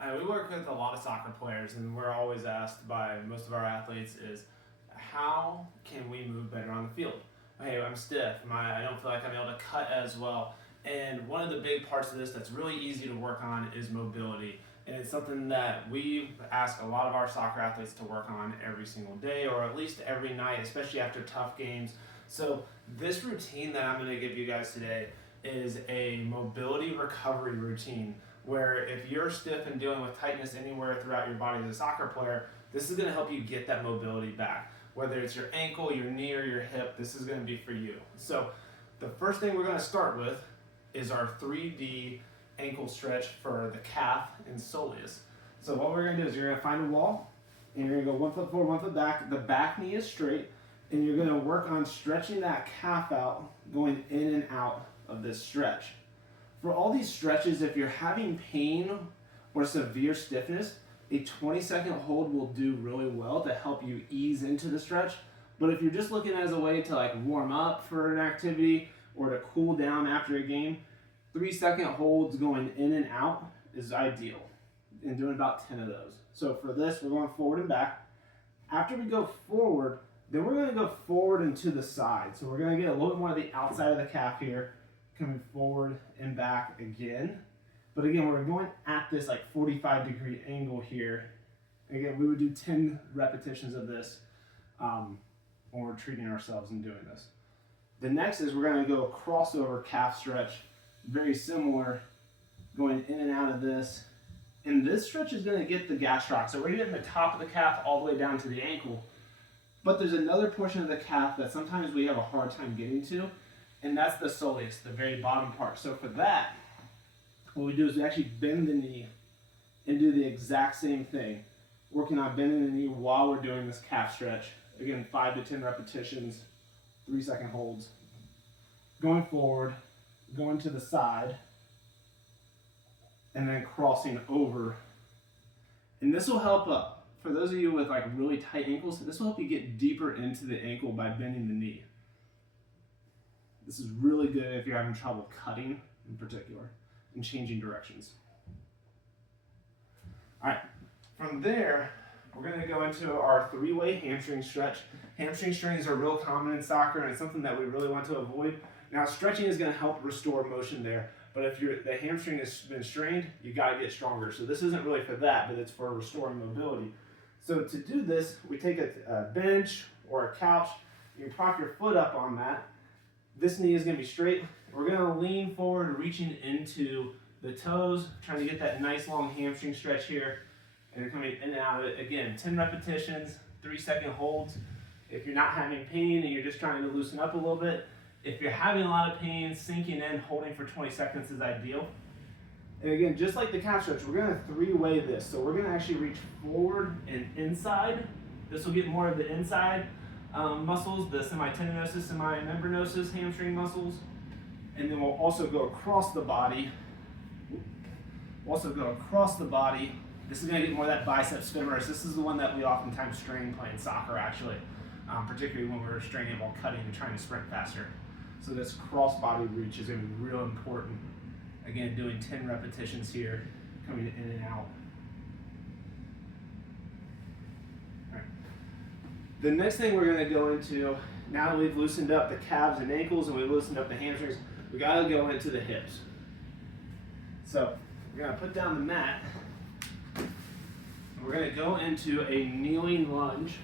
We work with a lot of soccer players, and we're always asked by most of our athletes is, how can we move better on the field? Hey, I'm stiff. I don't feel like I'm able to cut as well. And one of the big parts of this that's really easy to work on is mobility. And it's something that we ask a lot of our soccer athletes to work on every single day, or at least every night, especially after tough games. So this routine that I'm going to give you guys today is a mobility recovery routine, where if you're stiff and dealing with tightness anywhere throughout your body as a soccer player, this is going to help you get that mobility back. Whether it's your ankle, your knee, or your hip, this is going to be for you. So the first thing we're going to start with is our 3D ankle stretch for the calf and soleus. So what we're going to do is you're going to find a wall, and you're going to go 1 foot forward, 1 foot back. The back knee is straight, and you're going to work on stretching that calf out, going in and out of this stretch. For all these stretches, if you're having pain or severe stiffness, a 20-second hold will do really well to help you ease into the stretch. But if you're just looking as a way to warm up for an activity or to cool down after a game, 3-second holds going in and out is ideal, and doing about 10 of those. So for this, we're going forward and back. After we go forward, then we're going to go forward and to the side. So we're going to get a little bit more of the outside of the calf here, coming forward and back again. But again, we're going at this 45-degree angle here. Again, we would do 10 repetitions of this when we're treating ourselves and doing this. The next is we're going to go a crossover calf stretch, very similar, going in and out of this. And this stretch is going to get the gastroc. So we're getting the top of the calf all the way down to the ankle. But there's another portion of the calf that sometimes we have a hard time getting to, and that's the soleus, the very bottom part. So for that, what we do is we actually bend the knee and do the exact same thing, working on bending the knee while we're doing this calf stretch. Again, 5 to 10 repetitions, 3-second holds. Going forward, going to the side, and then crossing over. And this will help for those of you with really tight ankles, this will help you get deeper into the ankle by bending the knee. This is really good if you're having trouble cutting in particular and changing directions. All right, from there, we're going to go into our 3-way hamstring stretch. Hamstring strains are real common in soccer, and it's something that we really want to avoid. Now, stretching is going to help restore motion there, but if the hamstring has been strained, you got to get stronger. So this isn't really for that, but it's for restoring mobility. So to do this, we take a bench or a couch. You can prop your foot up on that. This knee is going to be straight. We're going to lean forward, reaching into the toes, trying to get that nice long hamstring stretch here, and you're coming in and out of it. Again, 10 repetitions, 3-second holds. If you're not having pain and you're just trying to loosen up a little bit, if you're having a lot of pain, sinking in, holding for 20 seconds is ideal. And again, just like the calf stretch, we're going to 3-way this. So we're going to actually reach forward and inside. This will get more of the inside muscles, the semitendinosus, semimembranosus hamstring muscles. And then we'll also go across the body. This is going to get more of that biceps femoris. This is the one that we oftentimes strain playing soccer, actually, particularly when we're straining while cutting and trying to sprint faster. So this cross body reach is going to be real important. Again, doing 10 repetitions here, coming in and out. All right. The next thing we're going to go into, now that we've loosened up the calves and ankles and we've loosened up the hamstrings, we got to go into the hips. So we're going to put down the mat. We're going to go into a kneeling lunge.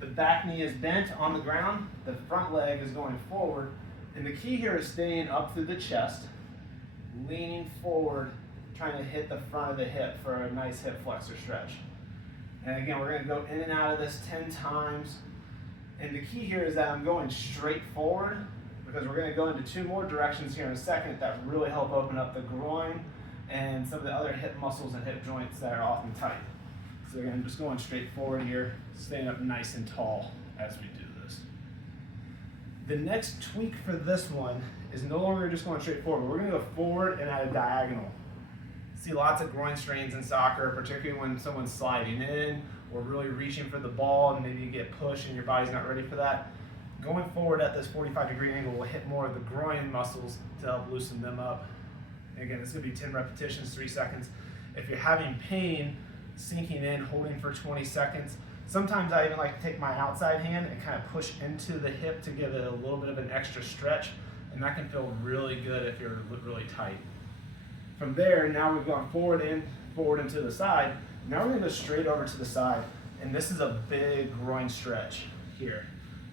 The back knee is bent on the ground. The front leg is going forward. And the key here is staying up through the chest, leaning forward, trying to hit the front of the hip for a nice hip flexor stretch. And again, we're going to go in and out of this 10 times. And the key here is that I'm going straight forward, because we're going to go into 2 more directions here in a second that really help open up the groin and some of the other hip muscles and hip joints that are often tight. So again, just going straight forward here, staying up nice and tall as we do this. The next tweak for this one is no longer just going straight forward. We're going to go forward and at a diagonal. See lots of groin strains in soccer, particularly when someone's sliding in or really reaching for the ball and maybe you get pushed and your body's not ready for that. Going forward at this 45-degree angle will hit more of the groin muscles to help loosen them up. And again, this is going to be 10 repetitions, 3 seconds. If you're having pain, sinking in, holding for 20 seconds. Sometimes I even like to take my outside hand and kind of push into the hip to give it a little bit of an extra stretch, and that can feel really good if you're really tight. From there, now we've gone forward and to the side. Now we're gonna go straight over to the side, and this is a big groin stretch here.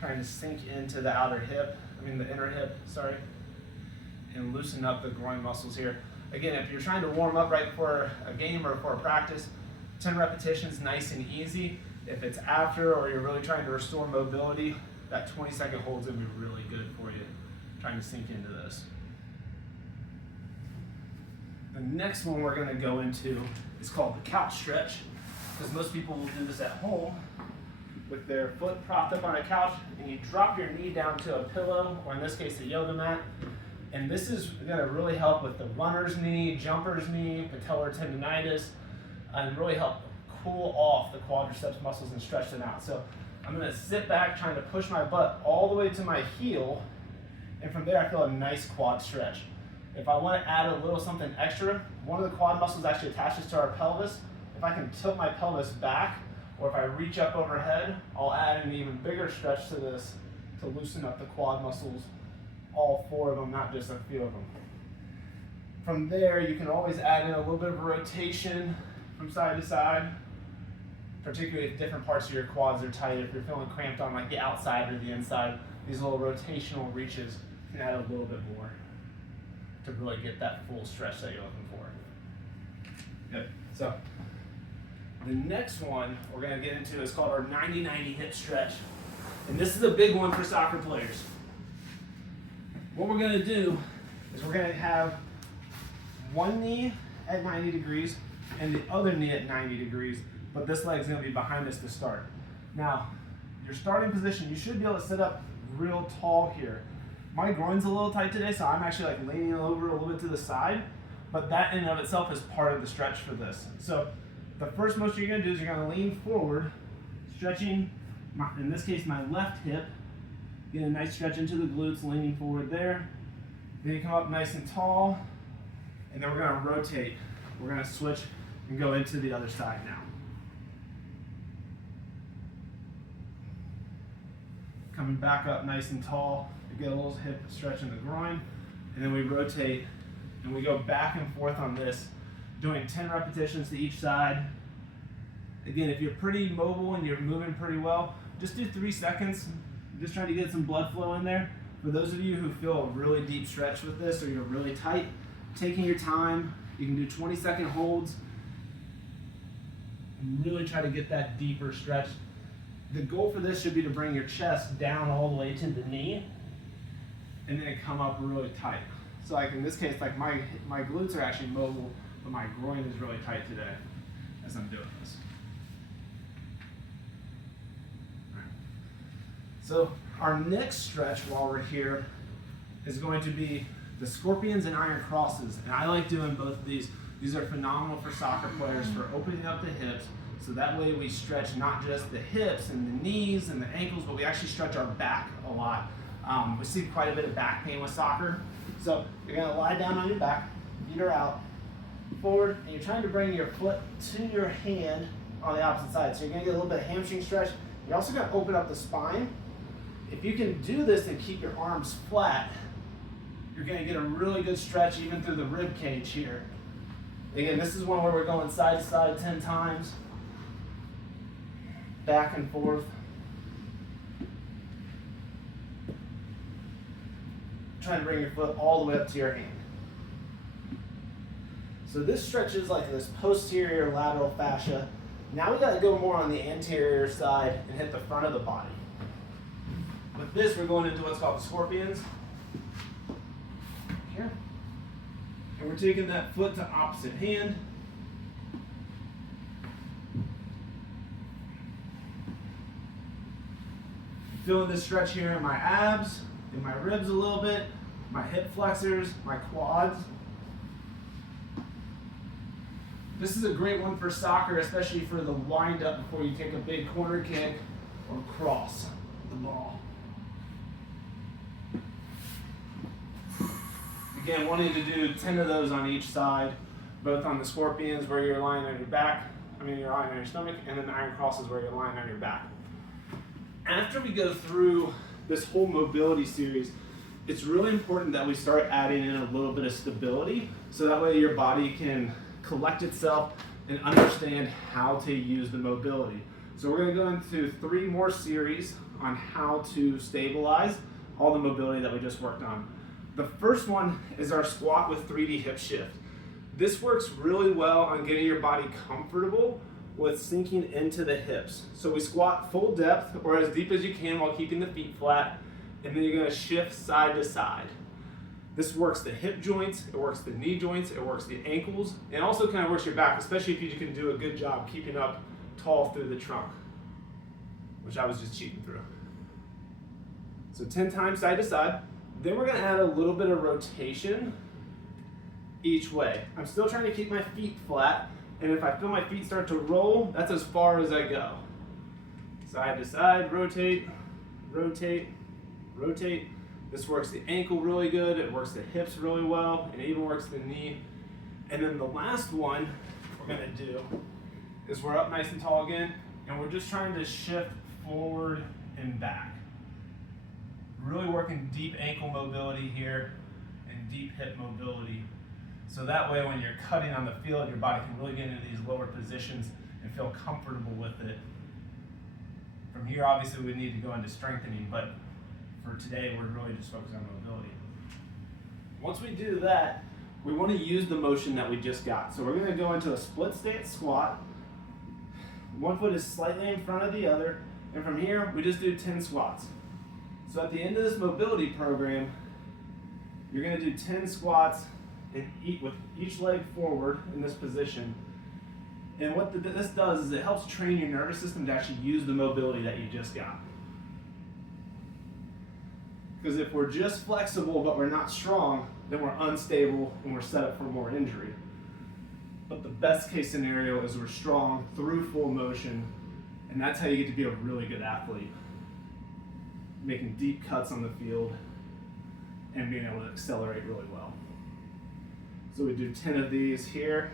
Trying to sink into the inner hip, sorry, and loosen up the groin muscles here. Again, if you're trying to warm up right before a game or for a practice, 10 repetitions, nice and easy. If it's after or you're really trying to restore mobility, that 20-second hold's gonna be really good for you, trying to sink into this. The next one we're gonna go into is called the couch stretch, because most people will do this at home with their foot propped up on a couch, and you drop your knee down to a pillow, or in this case, a yoga mat. And this is gonna really help with the runner's knee, jumper's knee, patellar tendonitis, and really help cool off the quadriceps muscles and stretch them out. So I'm gonna sit back trying to push my butt all the way to my heel, and from there I feel a nice quad stretch. If I wanna add a little something extra, one of the quad muscles actually attaches to our pelvis. If I can tilt my pelvis back, or if I reach up overhead, I'll add an even bigger stretch to this to loosen up the quad muscles, all 4 of them, not just a few of them. From there, you can always add in a little bit of rotation from side to side, particularly if different parts of your quads are tight. If you're feeling cramped on like the outside or the inside, these little rotational reaches can add a little bit more to really get that full stretch that you're looking for. Good. So the next one we're going to get into is called our 90-90 hip stretch. And this is a big one for soccer players. What we're going to do is we're going to have one knee at 90 degrees and the other knee at 90 degrees, but this leg's going to be behind us to start. Now, your starting position, you should be able to sit up real tall here. My groin's a little tight today, so I'm actually like leaning over a little bit to the side, but that in and of itself is part of the stretch for this. So the first motion you're going to do is you're going to lean forward, stretching, in this case, my left hip. Get a nice stretch into the glutes, leaning forward there. Then you come up nice and tall, and then we're going to rotate. We're going to switch and go into the other side now. Coming back up nice and tall, you get a little hip stretch in the groin, and then we rotate, and we go back and forth on this, doing 10 repetitions to each side. Again, if you're pretty mobile and you're moving pretty well, just do 3 seconds. Just trying to get some blood flow in there. For those of you who feel a really deep stretch with this, or you're really tight, taking your time, you can do 20-second holds and really try to get that deeper stretch. The goal for this should be to bring your chest down all the way to the knee and then come up really tight. So like in this case, like my glutes are actually mobile, but my groin is really tight today as I'm doing this. So our next stretch while we're here is going to be the scorpions and iron crosses. And I like doing both of these. These are phenomenal for soccer players for opening up the hips. So that way we stretch not just the hips and the knees and the ankles, but we actually stretch our back a lot. We see quite a bit of back pain with soccer. So you're gonna lie down on your back, feet are out, forward, and you're trying to bring your foot to your hand on the opposite side. So you're gonna get a little bit of hamstring stretch. You're also gonna open up the spine. If you can do this and keep your arms flat, you're going to get a really good stretch even through the rib cage here. Again, this is one where we're going side to side 10 times, back and forth. Trying to bring your foot all the way up to your hand. So this stretches like this posterior lateral fascia. Now we got to go more on the anterior side and hit the front of the body. With this, we're going into what's called the scorpions. Here. And we're taking that foot to opposite hand. Feeling this stretch here in my abs, in my ribs a little bit, my hip flexors, my quads. This is a great one for soccer, especially for the wind up before you take a big corner kick or cross the ball. Again, wanting to do 10 of those on each side. both on the scorpions where you're lying on your back, you're lying on your stomach, and then the iron crosses where you're lying on your back. After we go through this whole mobility series, it's really important that we start adding in a little bit of stability so that way your body can collect itself and understand how to use the mobility. So we're going to go into 3 more series on how to stabilize all the mobility that we just worked on. The first one is our squat with 3D hip shift. This works really well on getting your body comfortable with sinking into the hips. So we squat full depth or as deep as you can while keeping the feet flat, and then you're going to shift side to side. This works the hip joints, it works the knee joints, it works the ankles, and also kind of works your back, especially if you can do a good job keeping up tall through the trunk, which I was just cheating through. So 10 times side to side. Then we're going to add a little bit of rotation each way. I'm still trying to keep my feet flat, and if I feel my feet start to roll, that's as far as I go. Side to side, rotate, rotate, rotate. This works the ankle really good, it works the hips really well, and it even works the knee. And then the last one we're going to do is we're up nice and tall again, and we're just trying to shift forward and back. Really working deep ankle mobility here and deep hip mobility. So that way when you're cutting on the field, your body can really get into these lower positions and feel comfortable with it. From here, obviously, we need to go into strengthening, but for today, we're really just focused on mobility. Once we do that, we want to use the motion that we just got. So we're going to go into a split stance squat. One foot is slightly in front of the other, and from here, we just do 10 squats. So at the end of this mobility program, you're going to do 10 squats and with each leg forward in this position. And what this does is it helps train your nervous system to actually use the mobility that you just got. Because if we're just flexible but we're not strong, then we're unstable and we're set up for more injury. But the best case scenario is we're strong through full motion, and that's how you get to be a really good athlete. Making deep cuts on the field and being able to accelerate really well. So we do 10 of these here.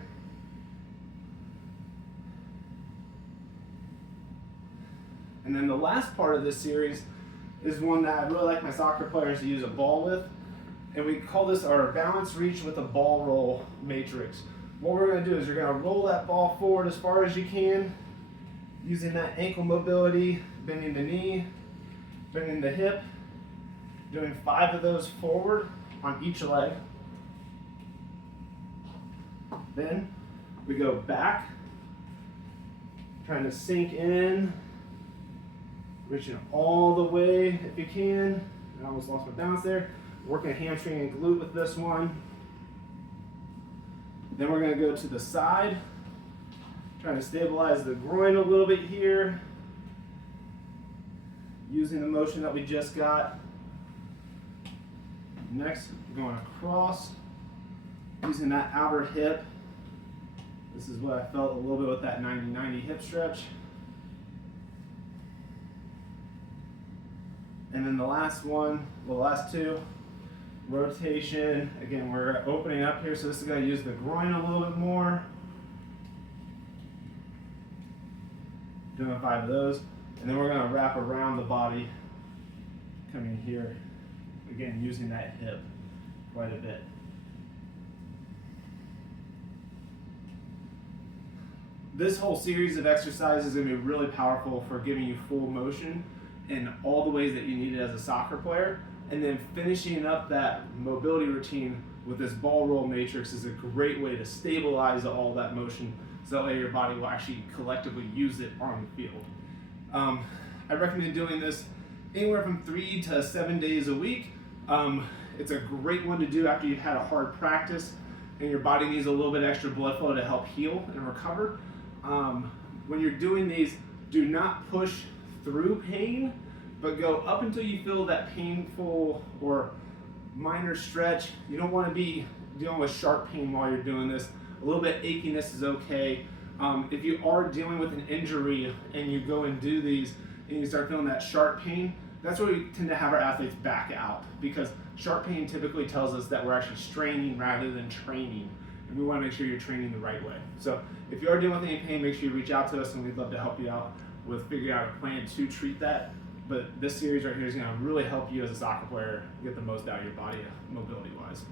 And then the last part of this series is one that I really like my soccer players to use a ball with. And we call this our balance reach with a ball roll matrix. What we're going to do is you're going to roll that ball forward as far as you can, using that ankle mobility, bending the knee, bending the hip, doing 5 of those forward on each leg. Then we go back, trying to sink in, reaching all the way if you can. I almost lost my balance there. Working hamstring and glute with this one. Then we're going to go to the side, trying to stabilize the groin a little bit here, using the motion that we just got. Next, we're going across, using that outer hip. This is what I felt a little bit with that 90-90 hip stretch. And then the last one, the last 2, rotation. Again, we're opening up here, so this is going to use the groin a little bit more. Doing 5 of those. And then we're going to wrap around the body, coming here. Again, using that hip quite a bit. This whole series of exercises is going to be really powerful for giving you full motion in all the ways that you need it as a soccer player. And then finishing up that mobility routine with this ball roll matrix is a great way to stabilize all that motion so that way your body will actually collectively use it on the field. I recommend doing this anywhere from 3 to 7 days a week. It's a great one to do after you've had a hard practice and your body needs a little bit extra blood flow to help heal and recover. When you're doing these, do not push through pain, but go up until you feel that painful or minor stretch. You don't want to be dealing with sharp pain while you're doing this. A little bit achiness is okay. If you are dealing with an injury and you go and do these and you start feeling that sharp pain, that's where we tend to have our athletes back out, because sharp pain typically tells us that we're actually straining rather than training. and we want to make sure you're training the right way. So if you are dealing with any pain, make sure you reach out to us, and we'd love to help you out with figuring out a plan to treat that. But this series right here is going to really help you as a soccer player get the most out of your body mobility wise.